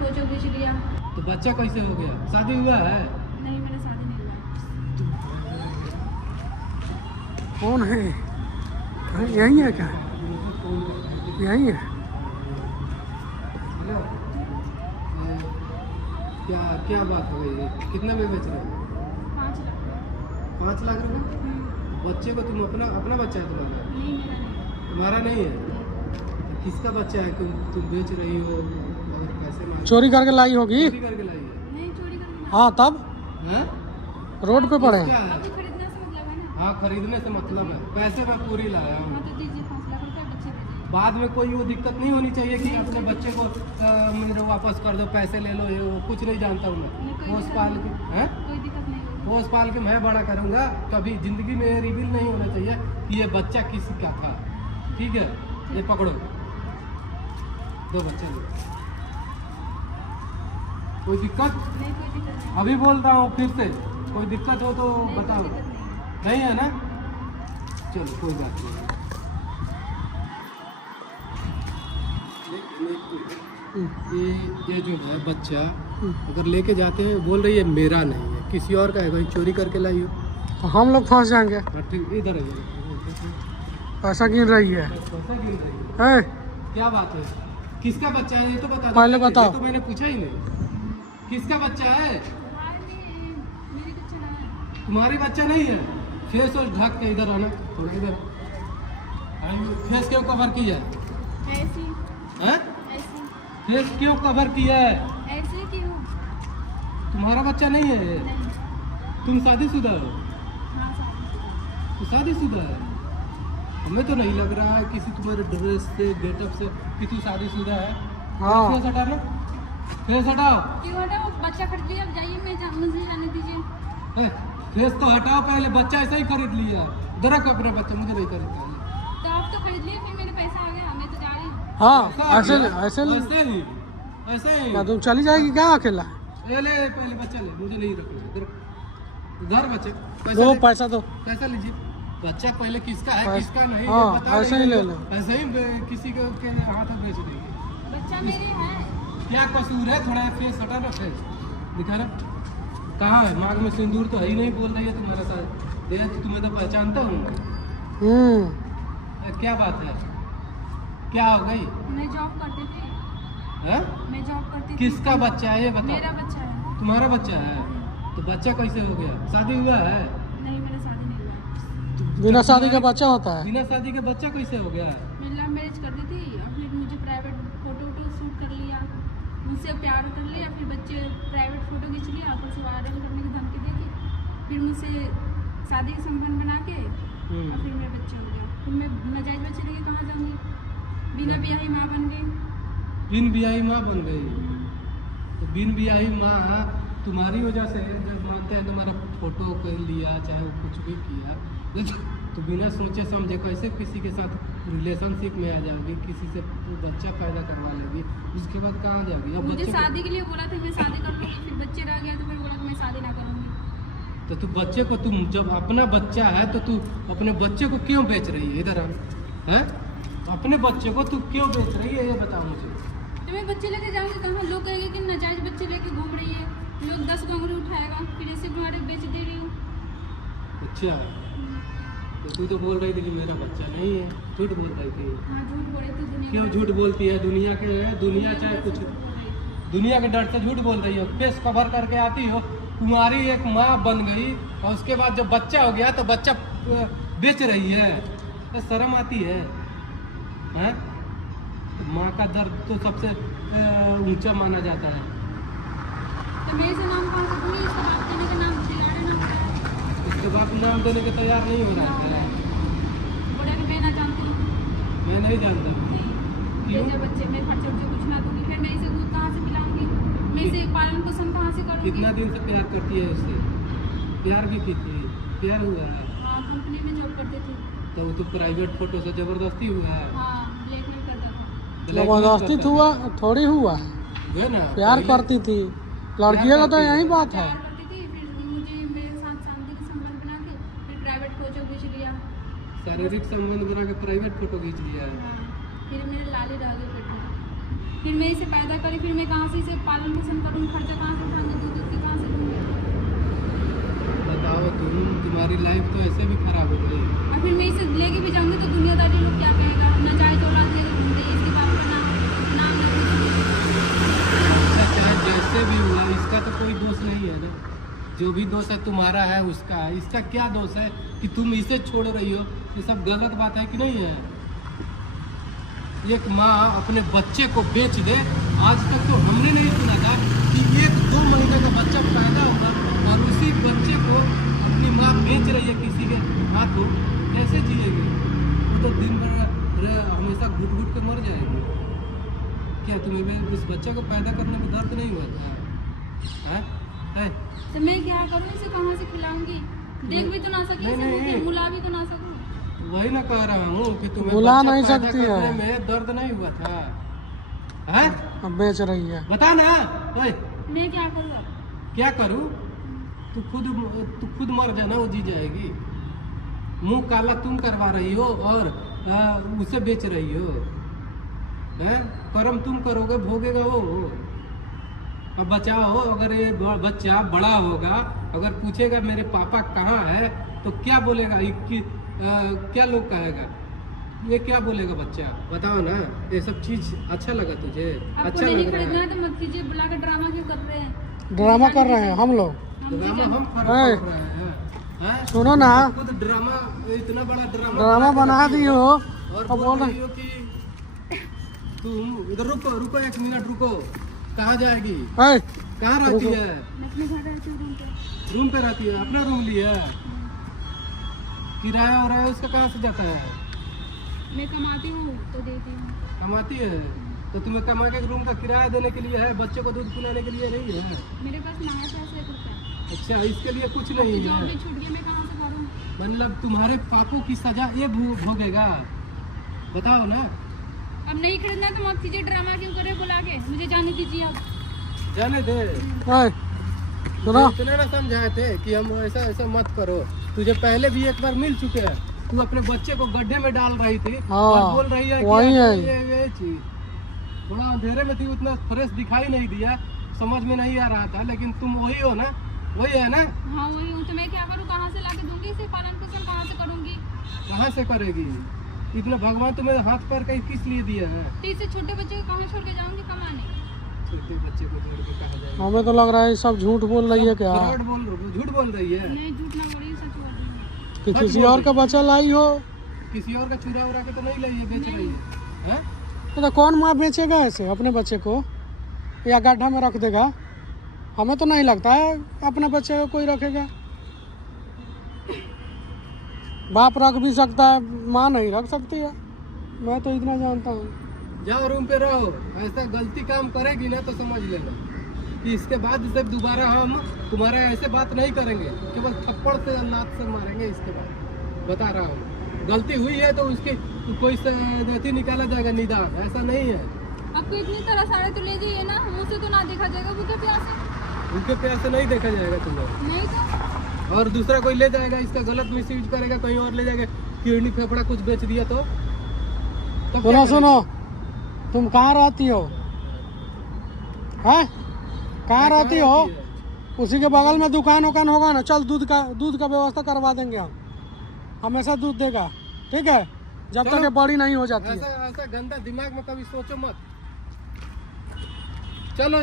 Photo खींच लिया। तो बच्चा कैसे हो गया? शादी हुआ है? नहीं, मेरा शादी नहीं हुआ। कौन है? यही है क्या? यही है। हेलो, क्या क्या बात हो गई है? कितने में बेच रहे हो? 5 लाख। 5 लाख रुपए? बच्चे को तुम अपना बच्चा है तुम्हारा? नहीं, मेरा नहीं। तुम्हारा नहीं है? तो किसका बच्चा है? तुम बेच रही हो? अगर पैसे मांग चोरी करके लाई होगी। चोरी करके लाई है? नहीं, चोरी करके नहीं। हाँ तब हैं? रोड पे पड़े। क्या है? अभी खरीदने से मतलब है ना। हाँ, खरीदने से मतलब है। पैसे मैं पूरी लाया हूँ। हाँ तो दीजिए 5 लाख रुपए, बच्चे भेजिए। बाद में कोई वो दिक्कत नहीं होनी चाहिए कि अपने बच्चे को मुझे वापस कर दो, पैसे ले लो, ये वो कुछ नहीं जानता हूँ मैं। नहीं, कोई पोस दिक्कत पाल नहीं। के हैं? कोई दिक्कत नहीं होगी। पोस पाल के मैं बड़ा करूँगा। कभी जिंदगी में रिवील नहीं होना चाहिए कि ये बच्चा किसी का था। ठीक है, ये पकड़ो, दो बच्चे दो। कोई दिक्कत? नहीं, कोई दिक्कत नहीं। अभी बोल रहा हूँ फिर से, कोई दिक्कत हो तो नहीं, कोई बताओ। दिक्कत नहीं। नहीं है ना? चलो कोई बात नहीं। ये जो है बच्चा अगर लेके जाते हैं, बोल रही है मेरा नहीं है, किसी और का है, कोई चोरी करके लाई हो। तो हम लोग फंस जाएंगे। हाँ ठीक, इधर है। पैसा गिन रही है। पैसा गिन रही है? है? क्या बात है? किसका बच्चा है ये तो बता दो। पहले बताओ। ये तो मैंने पूछा ही नहीं। किसका बच्चा है? मेरी बच्चा ना है। तुम्हारी बच्चा नहीं है? फेस और ढक के इधर आना, थोड़ा इधर। फेस क्यों कवर किया है? ऐसी हैं? ऐसी फेस क्यों कवर किया है? ऐसे क्यों? तुम्हारा बच्चा नहीं है? नहीं। तुम शादीशुदा हो? हाँ शादी। तो शादीशुदा है? हमें तो नहीं लग रहा है किसी तुम्हारे ड्रेस से, गेटअप से कि तू शादीशुदा है। हाँ। फेस हटाना, फेस हटाओ। क्यों हटाओ? बच्चा खरीद लिया, अब जाइए, मुझे जाने दीजिए। फेस तो हटाओ पहले। बच्चा ऐसा ही खरीद लिया। दरक अपना बच्चा, मुझे नहीं खरीद लिया। तो आप तो खरीद लिए, फिर मेरे पैसा आ गया, मैं तो जा रही हूँ। हाँ ऐसा ऐसे क्या? ऐसे ऐसे ही क्या तुम चली जाएगी क्या अकेला? ले पहले बच्चा ले, मुझे नहीं रखना। इधर बच्चे दो ले। पैसा दो। पैसा लीजिए। बच्चा पहले किसका है, किसका नहीं, हाँ, ये बता ऐसे रही ही है। ले लो। ऐसे ही किसी को के हाथ में बेच देंगे। बच्चा मेरे है। क्या कसूर है? थोड़ा फेस हटा ना, फेस दिखा ना। कहाँ है? मांग में सिंदूर तो है ही नहीं, बोल रही है तुम्हारा साथ। देख तुम्हें तो पहचानता हूँ। क्या बात है? क्या हो गई? मैं जॉब करती थी। हैं? मैं जॉब करती थी। किसका बच्चा है ये बताओ? मेरा बच्चा है। तुम्हारा बच्चा है? तो बच्चा कैसे हो गया? शादी हुआ है? नहीं, मेरा शादी नहीं हुआ। बिना शादी का बच्चा होता है? बिना शादी के बच्चा कैसे हो गया? मैं लव मैरिज करती थी और फिर मुझे प्राइवेट फोटो शूट कर लिया, मुझसे प्यार कर लिया, फिर बच्चे प्राइवेट फोटो खींच लिया, ऊपर से वायरल करने की धमकी देके फिर मुझसे शादी का संबंध बना के और फिर मेरा बच्चा हो गया। फिर मैं नाजायज बच्चे लेके कहाँ जाऊँगी? बिना ब्याही माँ बन गई। बिन बियाही माँ बन गई? तो बिन बियाही माँ तुम्हारी वजह से, जब मानते हैं तुम्हारा फोटो कर लिया, चाहे वो कुछ भी किया, तो बिना सोचे समझे कैसे किसी के साथ रिलेशनशिप में आ जाओगी, किसी से बच्चा पैदा करवा लेगी, उसके बाद कहाँ जाओगी? अब मुझे बच्चे शादी के लिए बोला था मैं शादी कर लूँगी, फिर बच्चे रह गया तो फिर बोला कि मैं शादी ना करूँगी। तो तू बच्चे को, तुम जब अपना बच्चा है तो तू अपने बच्चे को क्यों बेच रही है? इधर है, अपने बच्चे को तू क्यों बेच रही है ये बताओ मुझे। तो मैं बच्चे लेके जाऊँगी कहाँ? लोग कहेंगे कि नाजायज बच्चे लेके घूम रही है, लोग 10 घंगरू उठाएगा, फिर ऐसे तुम्हारे बेच दे रही हूँ। अच्छा, तो तू तो बोल रही थी कि मेरा बच्चा नहीं है, झूठ बोल रही थी। हाँ झूठ बोले तो दुनिया क्यों झूठ बोलती है? दुनिया चाहे कुछ, दुनिया के डर से झूठ बोल रही हो। फेस कवर करके आती हो, तुम्हारी एक माँ बन गई और उसके बाद जब बच्चा हो गया तो बच्चा बेच रही है। तो शर्म आती है? हैं? माँ का दर्द तो सबसे ऊंचा माना जाता है। तो मेरे से नाम कहाँ से दूंगी? इसका बाप देने का नाम तैयार है ना? उसके बाप नाम देने के तैयार नहीं हो रहा है। बोला कि मैं ना जानती हूँ। मैं नहीं जानता। क्यों? जब बच्चे में खर्चे वर्चे कुछ ना दूंगी, फिर मैं इसे दूध कहाँ से पिलाऊंगी? मैं इसे पालन पोषण कहाँ से करूँगी? कितना दिन से प्यार करती है उससे? प्यार भी की थी? प्यार हुआ है? हाँ कंपनी में जॉब करती थी। तो वो तो प्राइवेट फोटो से जबरदस्ती हुआ है? हाँ ब्लैकमेल करता था। जबरदस्ती हुआ थोड़ी हुआ, है ना? प्यार करती थी। लड़कियों का तो करती यही है। बात है। प्यार करती थी, फिर मुझे मेरे साथ शांति का संबंध बना के फिर प्राइवेट फोटो खींच लिया। शारीरिक संबंध बना के प्राइवेट फोटो खींच लिया है। हाँ फिर मेरे लाली रह गए पेट में। फिर मैं इसे पैदा करी, फिर मैं कहाँ से इसे पालन पोषण करूँ, खर्चा कहाँ से उठाऊंगी, दूध की कहाँ से दूँगी। बताओ तुम्हारी लाइफ तो ऐसे भी खराब हो गई। और फिर मैं इसे लेके भी जाऊंगी तो दुनियादारी लोग क्या कहेगा, न चाहे तो औलाद लेके घूमते, इसके बाप का नाम अच्छा, चाहे जैसे भी हुआ, इसका तो कोई दोष नहीं है ना। जो भी दोष है तुम्हारा है, उसका है। इसका क्या दोष है कि तुम इसे छोड़ रही हो? ये सब गलत बात है कि नहीं है? एक माँ अपने बच्चे को बेच दे। आज तक तो हमने नहीं सुना था कि 1-2 महीने का बच्चा पैदा होगा और उसी बच्चे को अपनी माँ बेच रही है किसी के हाथों। कैसे जिएगी? वो तो दिन भर हमेशा घुट घुट के मर जाएगी। क्या तुम्हें उस बच्चे को पैदा करने में दर्द नहीं हुआ था? है? तो मैं क्या करूँ, इसे कहाँ से खिलाऊंगी? देख भी तो ना सकी, नहीं। बुला भी तो ना सकूँ। वही ना कह रहा हूँ कि तुम्हें बुला बच्चा नहीं पैदा सकती करने है। में दर्द नहीं हुआ था? है? अब बेच रही है। बता ना। ओए, मैं क्या करूँ अब? क्या करूँ? तू खुद मर जाना, वो जी जाएगी। मुंह काला तुम करवा रही हो और उसे बेच रही हो। हैं? कर्म तुम करोगे, भोगेगा वो। अब बचाओ, अगर ये बच्चा बड़ा होगा, अगर पूछेगा मेरे पापा कहाँ है, तो क्या बोलेगा? क्या लोग कहेगा? ये क्या बोलेगा बच्चा? बताओ ना। ये सब चीज अच्छा लगा तुझे? आपको अच्छा नहीं लग रहा खरीदना है? है तो मत कीजिए, बुला के ड्रामा क्यों कर रहे हैं? ड्रामा कर रहे हैं हम लोग। ड्रामा हम है। कर रहे हैं। हैं? सुनो ना, खुद ड्रामा, इतना बड़ा ड्रामा बना दी हो और और बोल बोल रही हो कि तुम इधर रुको 1 मिनट रुको। कहाँ जाएगी? रहे कहाँ रहती है? मैं अपने घर रहती हूँ रूम पे। रूम पे रहती है? अपना रूम लिया है? किराया हो रहा है उसका कहाँ से जाता है? मैं कमाती हूँ तो देती हूँ। कमाती है तो तुम्हें कमा के रूम का किराया देने के लिए है, बच्चे को दूध पिलाने के लिए नहीं है? मेरे पास ना है पैसे कुछ है। अच्छा, इसके लिए कुछ नहीं जॉब है? भी छूट गई, मैं कहाँ से करूँ? मतलब तुम्हारे पापों की सजा ये भोगेगा? बताओ ना। अब नहीं खरीदना तो मत कीजिए, ड्रामा क्यों करे बुला के? मुझे जाने दीजिए अब। जाने दे। सुनो, इतना ना समझाए थे कि हम ऐसा ऐसा मत करो। तुझे पहले भी एक बार मिल चुके हैं। तू अपने बच्चे को गड्ढे में डाल रही थी और बोल रही है कि वही है। ये चीज थोड़ा अंधेरे में थी, उतना फ्रेश दिखाई नहीं दिया, समझ में नहीं आ रहा था, लेकिन तुम वही हो ना? वही है ना? हाँ वही हूँ, तो मैं क्या करूँ? कहाँ से लाके दूंगी इसे? पालन पोषण कहाँ से करूँगी? कहाँ से करेगी? इतना भगवान तुम्हें हाथ पैर कहीं किस लिए दिया है? तो इसे छोटे बच्चे को कहाँ छोड़ के जाऊँगी कमाने? छोटे बच्चे को छोड़ के कहाँ जाएगी? हमें तो लग रहा है सब झूठ बोल रही है क्या, झूठ बोल रही है? नहीं झूठ ना बोल रही, सच बोल रही हूँ। कि किसी और का बच्चा लाई हो। किसी और का चुरा उरा के तो नहीं लाई है, बेच रही है? हैं? तो कौन माँ बेचेगा ऐसे अपने बच्चे को, या गड्ढा में रख देगा? हमें तो नहीं लगता है अपने बच्चे को कोई रखेगा। बाप रख भी सकता है, माँ नहीं रख सकती है। मैं तो इतना जानता हूँ। जाओ रूम पे रहो। ऐसा गलती काम करेगी ना तो समझ लेना कि इसके बाद से दोबारा हम तुम्हारा ऐसे बात नहीं करेंगे, केवल थप्पड़ से या लात से मारेंगे। इसके बाद बता रहा हूँ, गलती हुई है तो उसकी कोई अथी निकाला जाएगा, निदान। ऐसा नहीं है। आपको इतनी तरह सारे तो ले जाइए ना, मुँह से तो ना देखा जाएगा भूखे प्यासे। उनके प्यार से नहीं देखा जाएगा तुम्हें। नहीं तो और दूसरा कोई ले जाएगा, इसका गलत मिसयूज करेगा, कहीं और ले जाएगा, किडनी फेफड़ा कुछ बेच दिया तो तब क्या सुनो, तुम कहाँ रहती हो? हैं? कहाँ रहती हो? उसी के बगल में दुकान वुकान होगा ना, चल दूध का व्यवस्था करवा देंगे हम। हमेशा दूध देगा, ठीक है? जब तक ये बड़ी नहीं हो जाती है। ऐसा गंदा दिमाग में कभी सोचो मत। चलो